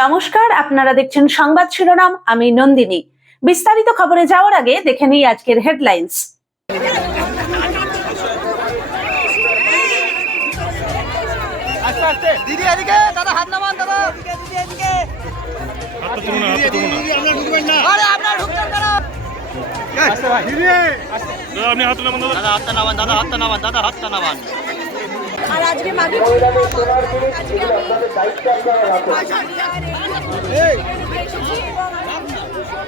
নমস্কার আপনারা দেখছেন সংবাদ শিরোনাম আমি নন্দিনী। বিস্তারিত খবরে যাওয়ার আগে দেখে নিই আজকের হেডলাইন্স। দিদি দাদা হাত নামান দাদা। হাত নামান দাদা। হাতটা নামান দাদা হাতটা নামান দাদা হাতটা নামান। আর আজকে পূর্ণিমা আজকে আমি এসেছি এবং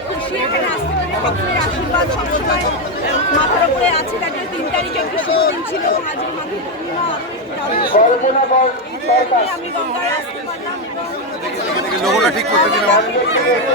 খুশি এখানে আসতে পেরে আশীর্বাদ সবসময় মাথার উপরে আছে তাকে তিন তারিখে দিন ছিল আজকে মাঘী পূর্ণিমা আমি গঙ্গায় আসতে পারলাম লোগোটা ঠিক করতে দিলাম।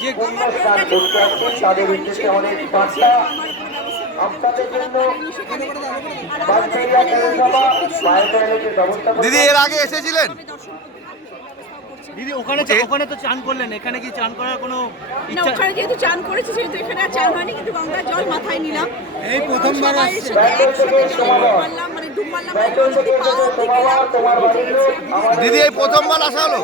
যে তাদের উদ্দেশ্যে অনেক বার্তা দিদি এর আগে এসেছিলেন? দিদি ওখানে ওখানে তো চান করলেন এখানে কি চান করার কোনো না ওখানে যেহেতু চান করেছি সেহেতু এখানে আর চান হয়নি কিন্তু গঙ্গার জল মাথায় নিলাম। এই প্রথমবার মানে মানে। দিদি এই প্রথমবার আসা হলো?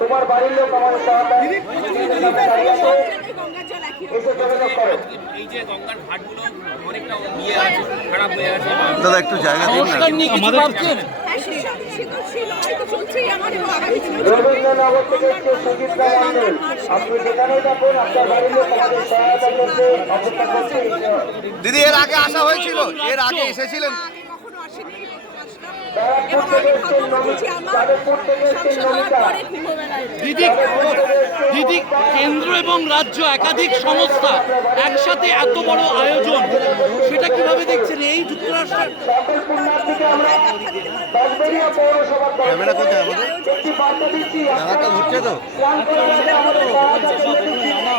তোমার বাড়ির লোক আমার দাদা একটু জায়গা দিন হ্যাঁ, দিদি এর আগে আসা হয়েছিল এর আগে এসেছিলেন আসলাম। এবং আমি ভাবনা করছি আমার সংসার হওয়ার পরে দিদি দিদি কেন্দ্র এবং রাজ্য একাধিক সংস্থা একসাথে এত বড় আয়োজন সেটা কীভাবে দেখছেন? এই যুক্তরাষ্ট্রের ক্যামেরা কোথায় আমাদের। জায়গাটা ঘুরছে তো।